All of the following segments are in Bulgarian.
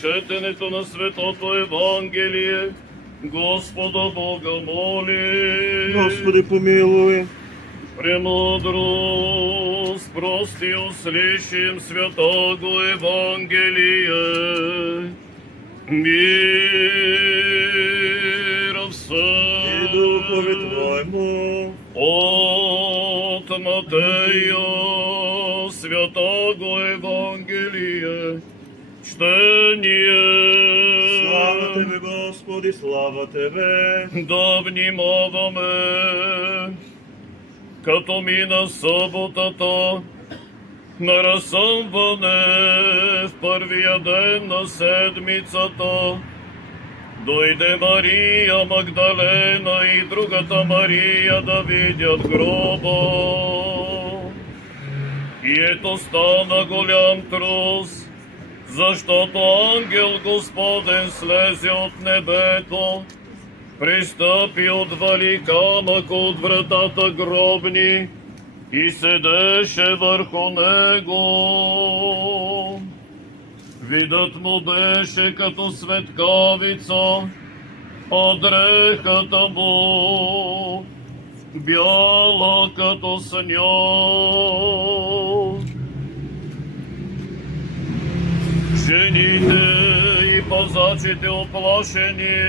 Четенето на Светото Евангелие, Господа Бога моли. Господи помилуй. Премудрость, прости услышим Святого Евангелия. Мир всем. И духові Твоєму. От Матея Святого Евангелия. Чтение. Слава Тебе, Господи, слава Тебе. Да внимаваме, като мина съботата на разсъмване в първия ден на седмицата, дойде Мария Магдалена и другата Мария да видят гроба. И ето стана голям трус, защото ангел Господен слезе от небето, пристъпи, отвали камък от вратата гробни и седеше върху него. Видът му беше като светкавица, а дрехата му бяла като сняг. Жените и пазачите оплашени,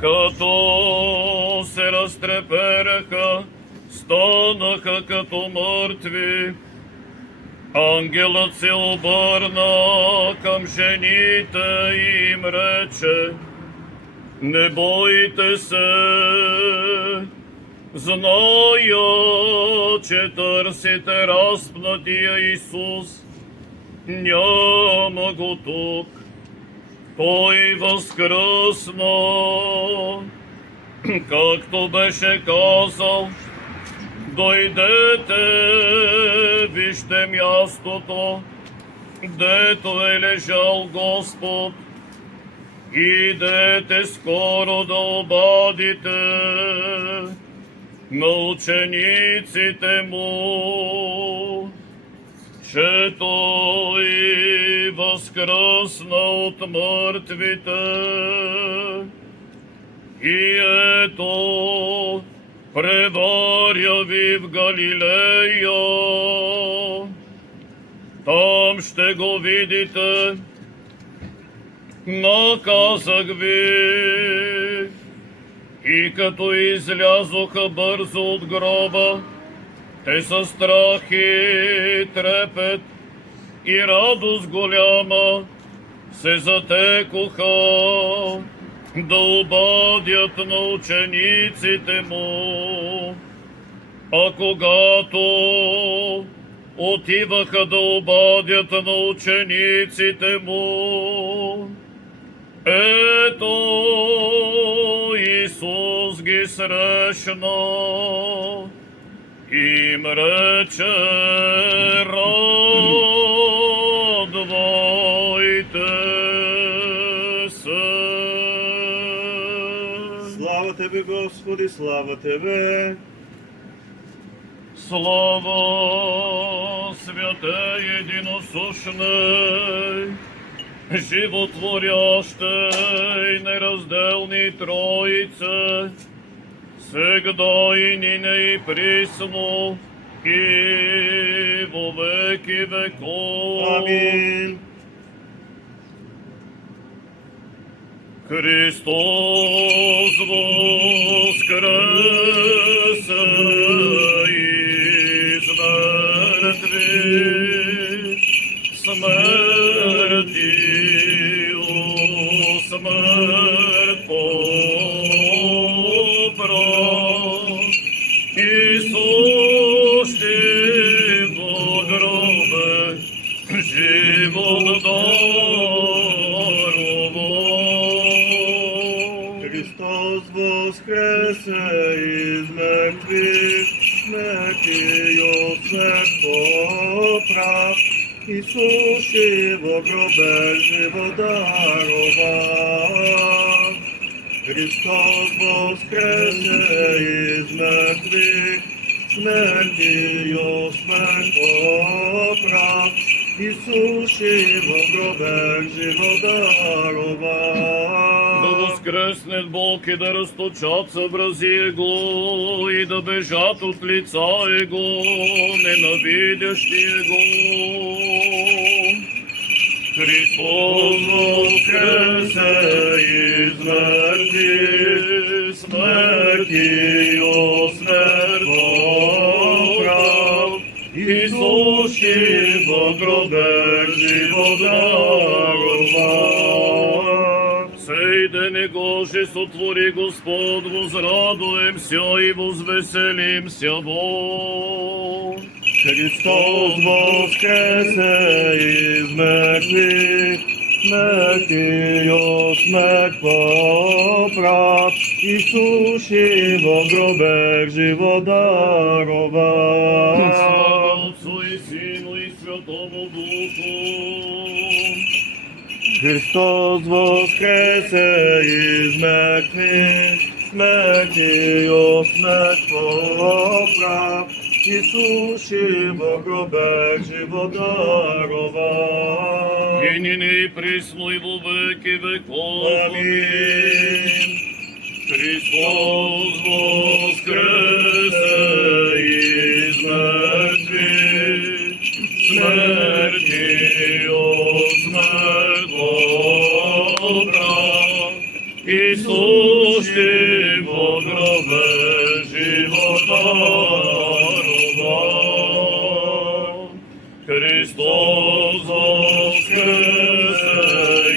като се разтрепереха, станаха като мъртви. Ангелът се обърна към жените и им рече: не бойте се, зная, че търсите разпнатия Исус. Няма го тук, Той възкръсна, както беше казал. Дойдете, вижте мястото, дето е лежал Господ. Идете скоро да обадите на учениците му, че Той възкръсна от мъртвите. И ето, преваря ви в Галилея, там ще го видите. Наказах ви. И като излязоха бързо от гроба, те със страх и трепет и радост голяма се затекоха да обадят на учениците му. А когато отиваха да обадят на учениците му, ето Исус ги срещна и им рече: радвайте се. Слава Тебе, Господи, слава Тебе. Слава святе единосущной, животворящей неразделни Троице, сега и нине и присно и во веки веков. Амин. Христос воскресе из мертвых, смертью смерть побрал. Иисус во гробе живот даровал. Христос воскресе из мертвых, смертью смерть поправ. Исус во гробе живот даровал. Христос воскресе из мертвых, смертью смерть поправ. Исус во гробе живот даровал. Да воскреснет Бог и да разточат съобрази Его и да бежат от лица Его ненавидящи Его. Христос воскресе из мертвых, смертью смерть поправ. Исуши в гробе живот даровал. Сей ден Гоже сотвори Господ, возрадуемся и возвеселимся Бог. Христос воскресе из мертвых, смертью смерть поправ, Исуши во гробе живот даровал. Слава Отцу и Сыну и Святому Духу. Христос воскресе из мертвых, смертью смерть поправ, Исуши во гробе живот даровал. И ныне и присно и во веки веков. Аминь. Христос воскресе из мертвых, смертью смерть поправ, Исуши во гробе живот даровал. Христос воскресе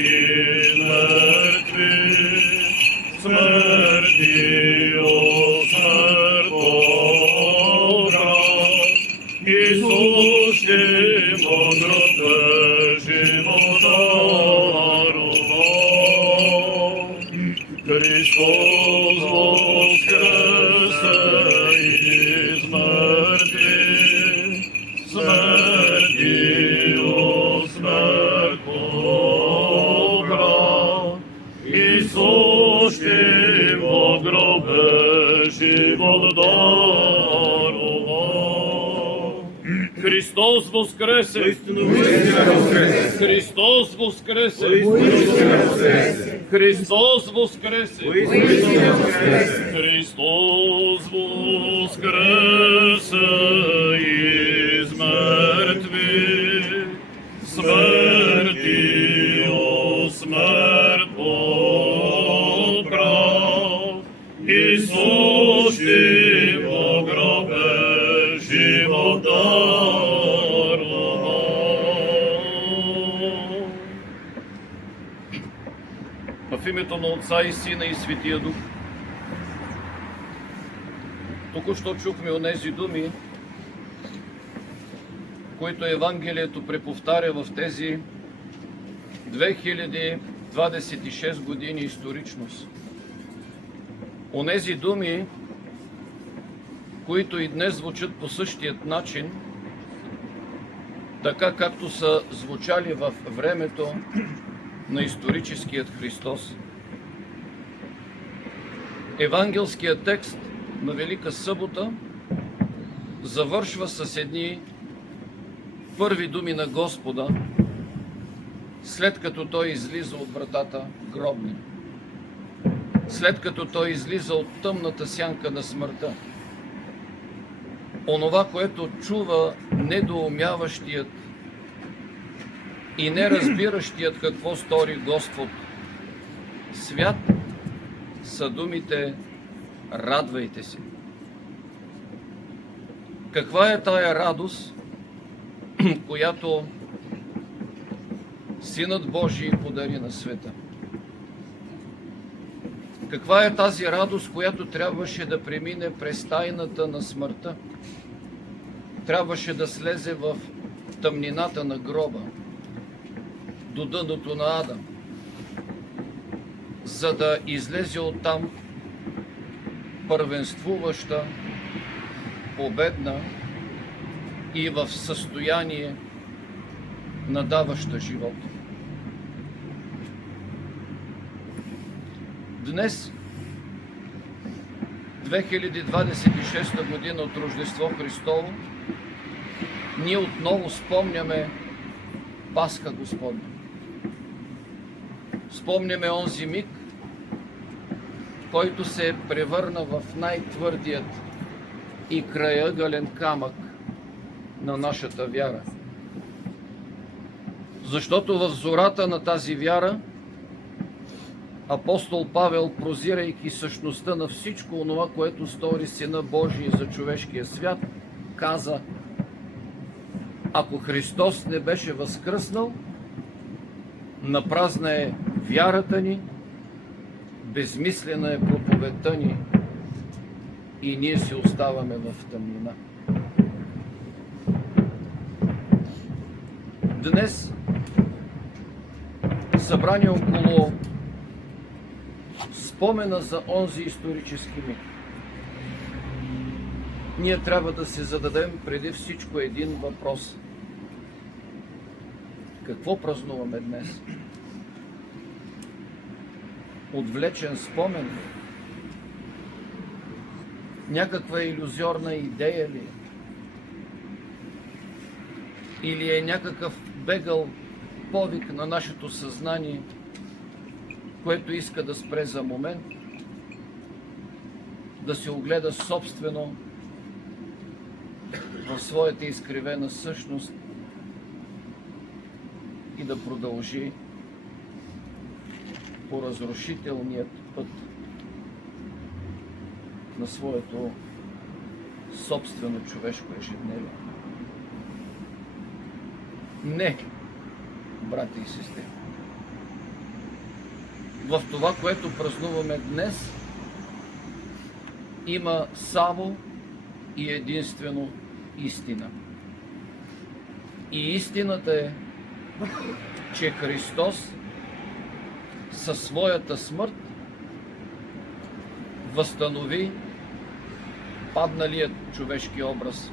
из мертвых, смертью смерть поправ, Исуши во гробе живот даровал. Христос воскресе из мертвых, смертью смерть поправ, Исуши во гробе живот даровал. Христос воскресе! Христос воскресе! Христос воскресе! Христос воскресе из мертвых, смертью смерть поправ, Исуши во гробе живот даровал. В името на Отца и Сина и Светия Дух. Току-що чухме онези думи, които Евангелието преповтаря в тези 2026 години историчност. Онези думи, които и днес звучат по същият начин, така както са звучали в времето на историческият Христос. Евангелският текст на Велика събота завършва с едни първи думи на Господа, след като Той излиза от вратата гробни, след като Той излиза от тъмната сянка на смъртта. Онова, което чува недоумяващият и неразбиращият какво стори Господ свят, са думите «Радвайте се». Каква е тая радост, която Синът Божий подари на света? Каква е тази радост, която трябваше да премине през тайната на смъртта? Трябваше да слезе в тъмнината на гроба, до дъното на Ада, за да излезе оттам първенствуваща, победна и в състояние на даваща живот. Днес, 2026 година от Рождество Христово, ние отново спомняме Пасха Господня. Спомняме онзи миг, който се превърна в най-твърдият и краягълен камък на нашата вяра. Защото в зората на тази вяра апостол Павел, прозирайки същността на всичко онова, което стори Сина Божий за човешкия свят, каза: Ако Христос не беше възкръснал, напразна е вярата ни, безмислена е проповедта ни и ние си оставаме в тъмнина. Днес, събрани около спомена за онзи исторически миг, ние трябва да се зададем преди всичко един въпрос. Какво празнуваме днес? Отвлечен спомен? Някаква илюзорна идея ли? Или е някакъв бегъл повик на нашето съзнание, което иска да спре за момент, да се огледа собствено в своята изкривена същност и да продължи по разрушителният път на своето собствено човешко ежедневие. Не, брати и сестри. В това, което празнуваме днес, има само и единствено истина. И истината е, че Христос със своята смърт възстанови падналият човешки образ.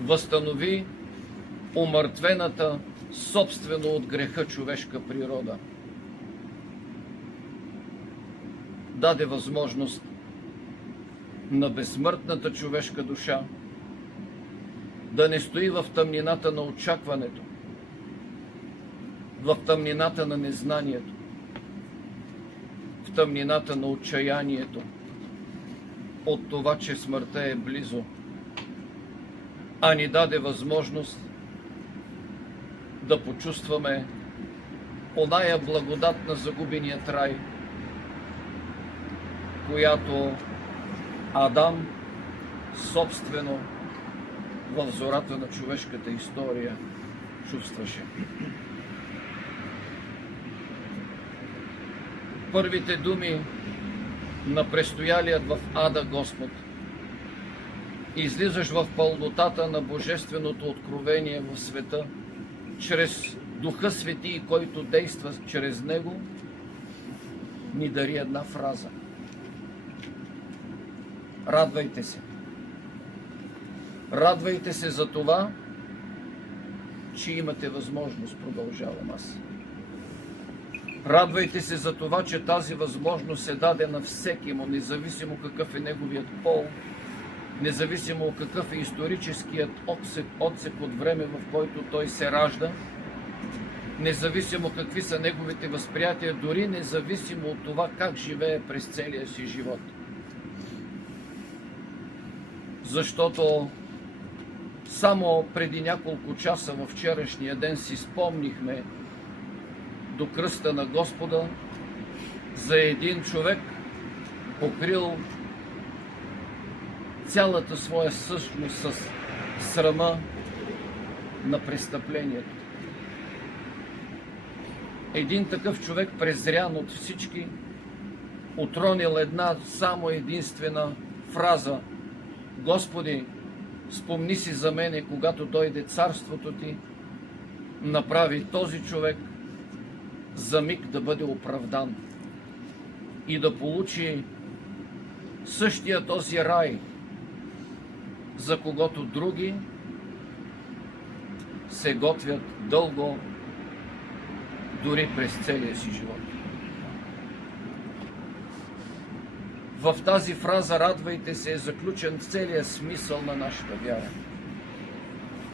Възстанови умъртвената собствено от греха човешка природа. Даде възможност на безсмъртната човешка душа да не стои в тъмнината на очакването, в тъмнината на незнанието, в тъмнината на отчаянието от това, че смъртта е близо, а ни даде възможност да почувстваме оная благодат на загубеният рай, която Адам собствено в зората на човешката история чувстваше. Първите думи на престоялият в ада Господ: излизаш в пълнотата на божественото откровение в света, чрез Духа Свети, който действа чрез Него, ни дари една фраза: радвайте се. Радвайте се за това, че имате възможност, продължавам аз. Радвайте се за това, че тази възможност е дадена всеки му, независимо какъв е неговият пол, независимо какъв е историческият отсек от време, в който той се ражда, независимо какви са неговите възприятия, дори независимо от това как живее през целия си живот. Защото само преди няколко часа във вчерашния ден си спомнихме до кръста на Господа за един човек, покрил цялата своя същност с срама на престъплението. Един такъв човек, презрян от всички, отронил една само единствена фраза: Господи, спомни си за мене, когато дойде царството Ти. Направи този човек за миг да бъде оправдан и да получи същия този рай, за когото други се готвят дълго, дори през целия си живот. В тази фраза радвайте се е заключен целият смисъл на нашата вяра.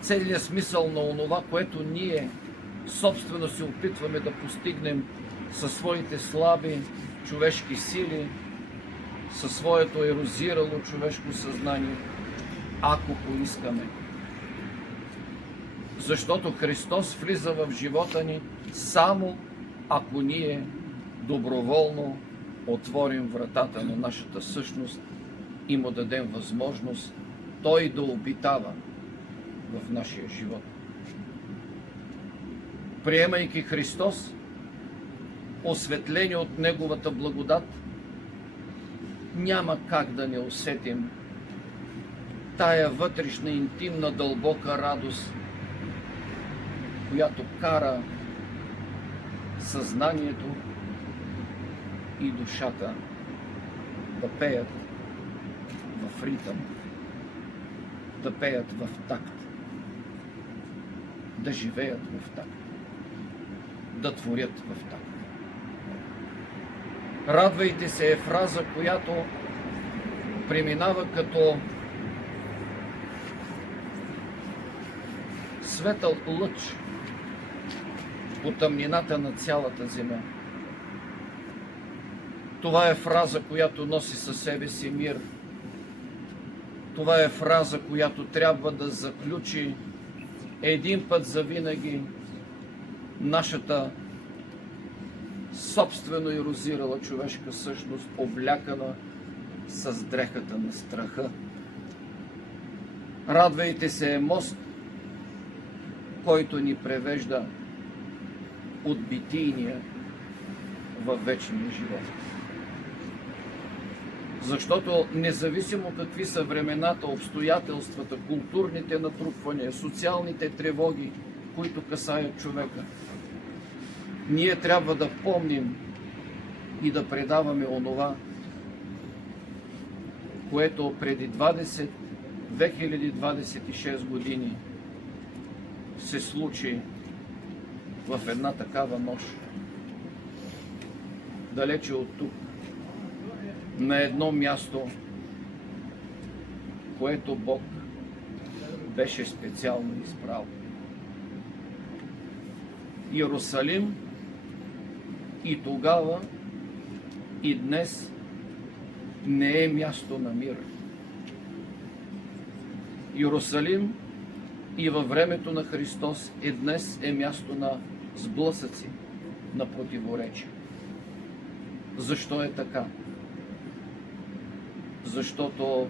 Целият смисъл на онова, което ние собствено се опитваме да постигнем със своите слаби човешки сили, със своето ерозирало човешко съзнание, ако поискаме. Защото Христос влиза в живота ни само ако ние доброволно отворим вратата на нашата същност и му дадем възможност Той да обитава в нашия живот. Приемайки Христос, осветлени от Неговата благодат, няма как да не усетим тая вътрешна, интимна, дълбока радост, която кара съзнанието и душата да пеят в ритъм, да пеят в такт, да живеят в такт, да творят в такт. Радвайте се е фраза, която преминава като светъл лъч по тъмнината на цялата земя. Това е фраза, която носи със себе си мир. Това е фраза, която трябва да заключи един път завинаги нашата собствено ерозирала човешка същност, облякана с дрехата на страха. Радвайте се е мост, който ни превежда от битийния във вечния живот. Защото независимо какви са времената, обстоятелствата, културните натрупвания, социалните тревоги, които касаят човека, ние трябва да помним и да предаваме онова, което преди 2026 години се случи в една такава нощ. Далече от тук, на едно място, което Бог беше специално избрал. Иерусалим и тогава, и днес не е място на мир. Иерусалим и във времето на Христос и днес е място на сблъсъци, на противоречия. Защо е така? Защото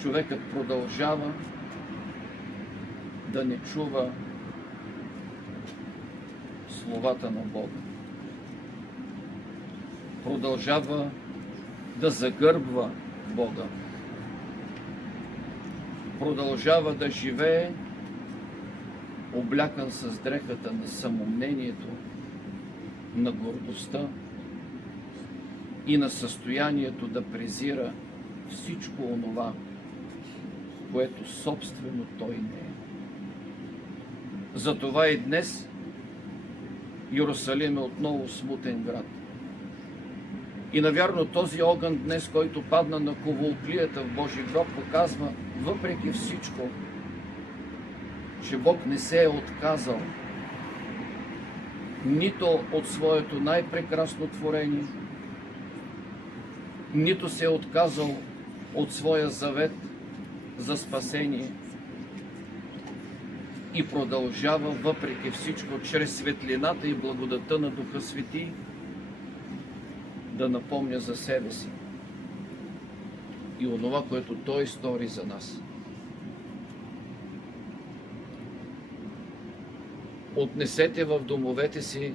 човекът продължава да не чува словата на Бога. Продължава да загърбва Бога. Продължава да живее облякан с дрехата на самомнението, на гордостта и на състоянието да презира всичко онова, което собствено той не е. Затова и днес Иерусалим е отново смутен град. И навярно този огън днес, който падна на коволклията в Божи гроб, показва въпреки всичко, че Бог не се е отказал нито от своето най-прекрасно творение, нито се е отказал от своя завет за спасение и продължава въпреки всичко, чрез светлината и благодата на Духа Свети, да напомня за себе си и онова, което Той стори за нас. Отнесете в домовете си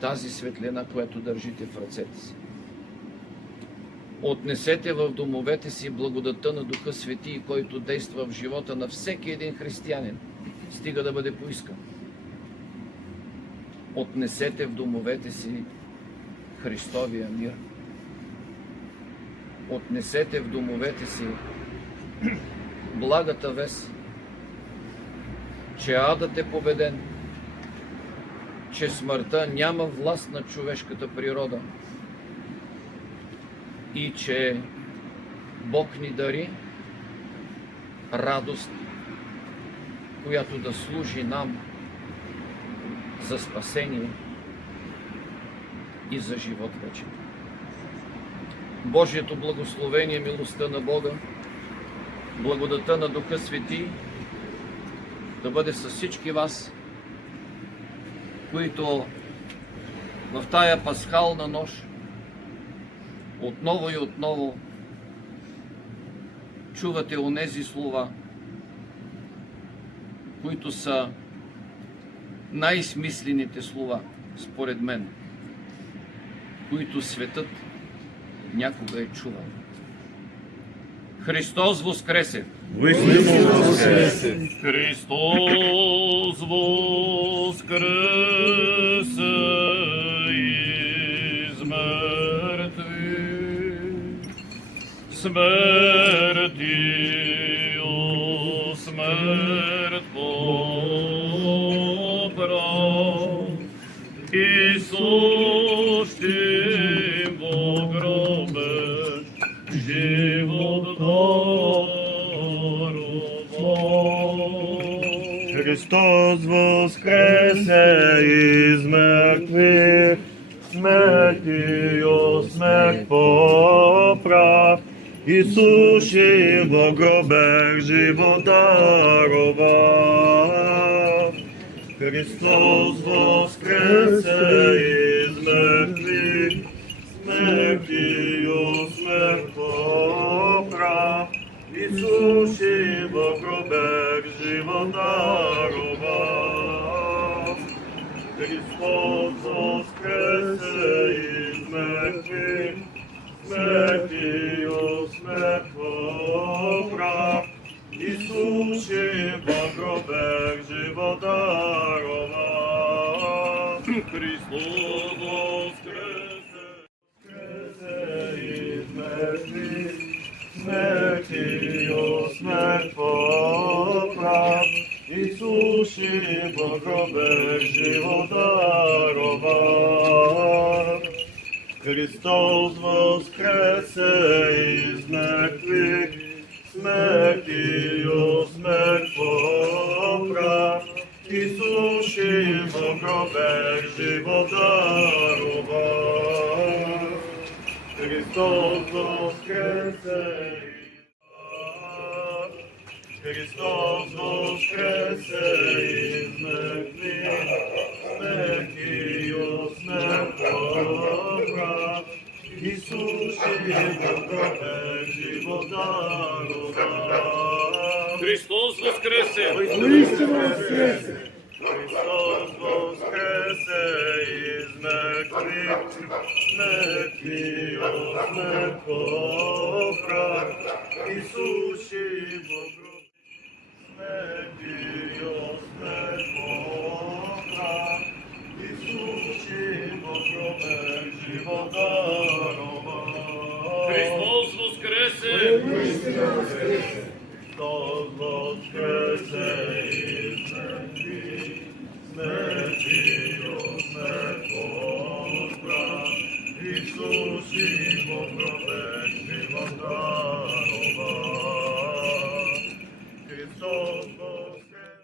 тази светлина, която държите в ръцете си. Отнесете в домовете си благодата на Духа Свети, който действа в живота на всеки един християнин, стига да бъде поискан. Отнесете в домовете си Христовия мир. Отнесете в домовете си благата вест, че адът е победен, че смъртта няма власт над човешката природа и че Бог ни дари радост, която да служи нам за спасение и за живот вечен. Божието благословение, милостта на Бога, благодата на Духа Свети да бъде с всички вас, които в тая пасхална нощ отново и отново чувате онези слова, които са най-смислените слова, според мен, които светът някога е чувал. Христос воскресе! Воистину воскресе! Христос воскресе из мертвых, смертью смерть побрал, Иисусем во гробе живот даровал. Христос воскресе из мертвых, смертью смерть поправ, Иисусе во гробе живот даровал. Христос воскресе из мертвых, смертью смерть поправ, Иисусе во гробе живот даровал. Христос воскресе из мертвых, смертью смерть поправ, Иисусе во гробе живот даровал. Христос воскресе! Из мертвых, смертью смерть поправ, Иисусе во гробе живот даровал. Христос воскресе из мертвых, смертью смерть поправ, Иисусе во гробе живот даровал. Христос воскресе! Христос воскресе из мертвых, смертью смерть поправ, Иисусе во гробе живот даровал. Христос воскресе! Воистину воскресе! Христос воскресе из мертвых, смертью смерть поправ, Иисусе во гробе, смертью смерть поправ, Иисусе во гробе живот даровал. Христос воскресе! Христос воскресе из мертвых, смертью смерть поправ, Иисусе во гробе живот даровал. Христос воскресе!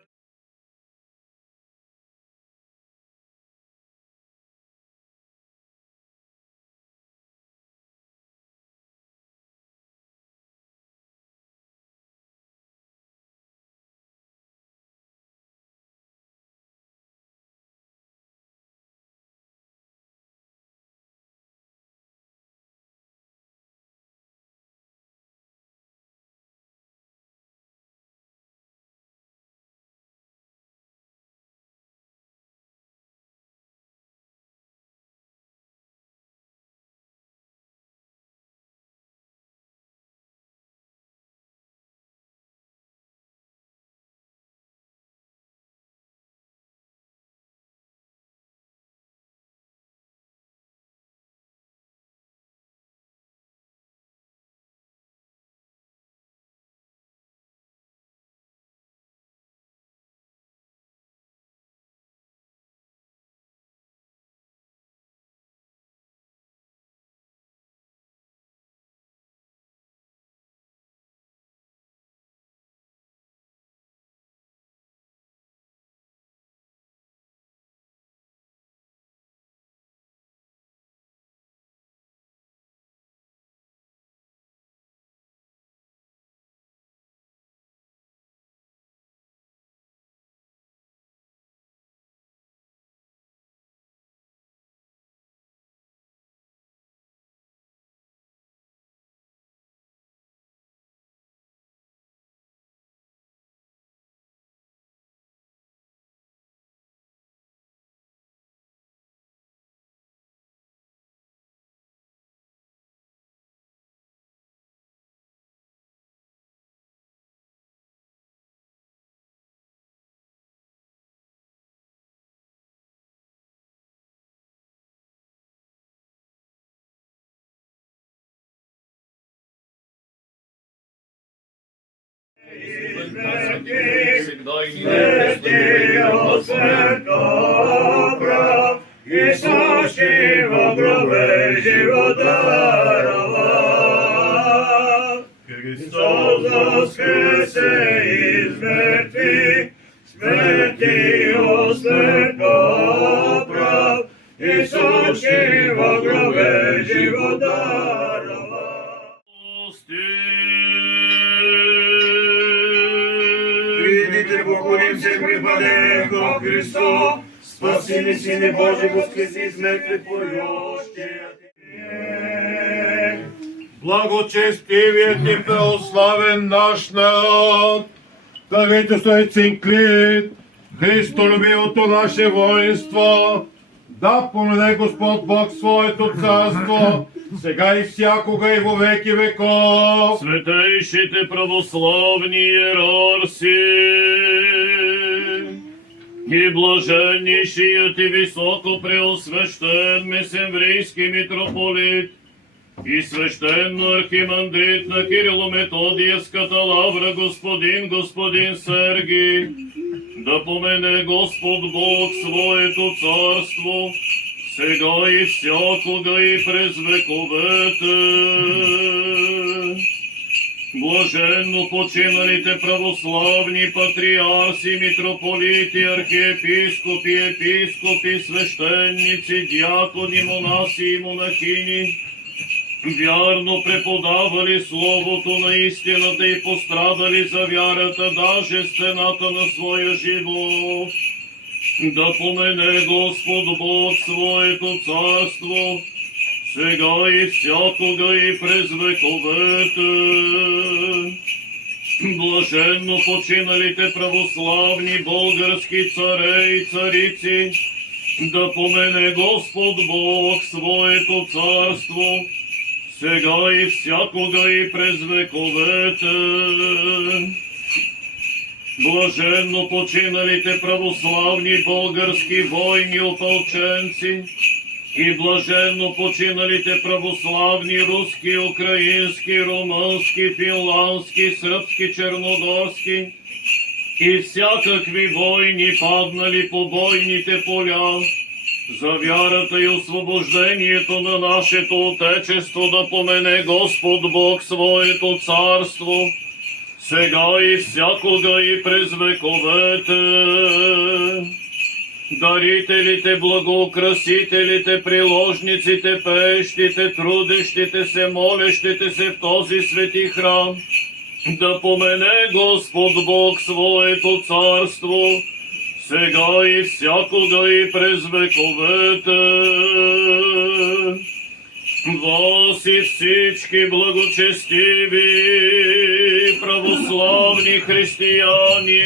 всегда и Святио смерть добра, и сущий во гробе живот даровал. Христос воскресе из мертвых, смертью смерть поправ, и сущий во гробе живот даровал. Придите, поклонимся и припадем ко Христу, спаси Сыне Божий, воскреси из мертвых поющие. Благочестивият и православен наш народ, правителството и клит, Христолюбивото наше воинство, да помине Господ Бог своето царство, сега и всякога и во веки веков. Святейшите православни иерарси и блаженнейшият и високо преосвещен месемврийски митрополит и свещенно архимандрит на Кирило-Методиевската лавра господин Сергий, да помене Господ Бог своето царство, сега и всякога и през вековете. Блаженно починалите православни патриарси, митрополити, архиепископи, епископи, свещеници, дякони, монаси и монахини, вярно преподавали словото на истината и пострадали за вярата, даже с цената на своя живот. Да помене Господ Бог своето царство, сега и всякога и през вековете. Блаженно починалите православни български царе и царици, да помене Господ Бог своето царство, сега и всякога и през вековете. Блаженно починалите православни български войни опълченци и блаженно починалите православни руски, украински, румънски, финландски, сръбски, черногорски и всякакви войни паднали по бойните поля, за вярата и освобождението на нашето Отечество, да помене Господ Бог своето царство, сега и всякога и през вековете. Дарителите, благоукрасителите, приложниците, пеещите, трудещите се, молещите се в този свети храм, да помене Господ Бог своето царство, сега и всякога и през вековете. Вас и всички благочестиви православни християни,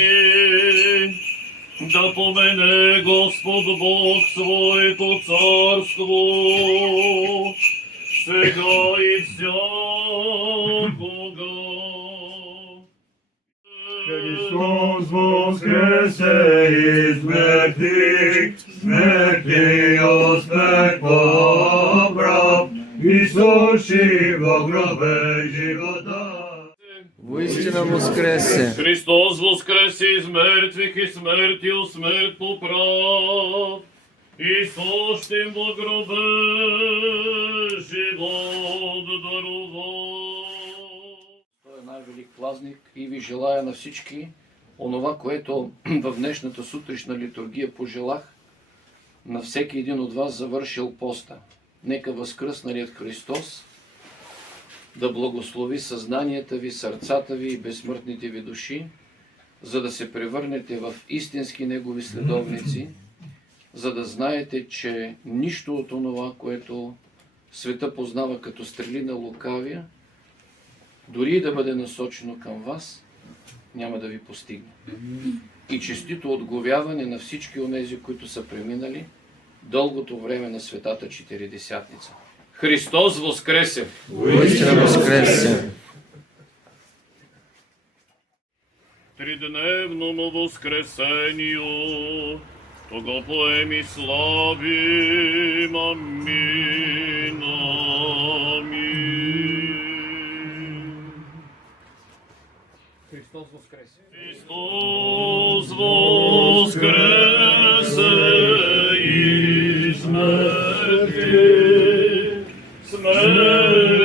да помене Господ Бог своето царство, сега и всякога. Христос воскресе из мертвых, смертью смерть поправ, и сущий во гробе живота. Воистина воскресе! Христос воскресе из мертвых и смертью смерть поправ, и сущим во гробе живот дарувал. Той е най-велик празник и ви желая на всички онова, което в днешната сутрешна литургия пожелах на всеки един от вас, завършил поста. Нека възкръсналият Христос да благослови съзнанията ви, сърцата ви и безсмъртните ви души, за да се превърнете в истински Негови следовници, за да знаете, че нищо от онова, което света познава като стрели на лукавия, дори и да бъде насочено към вас, няма да ви постигне. И честито отговяване на всички онези, които са преминали дългото време на Светата Четиридесятница. Христос воскресе! Воистина воскресе! Тридневному воскресению того поеми славим. Амин. Амин. Христос воскресе! воскресе! Христос воскресе из мертвых, смерть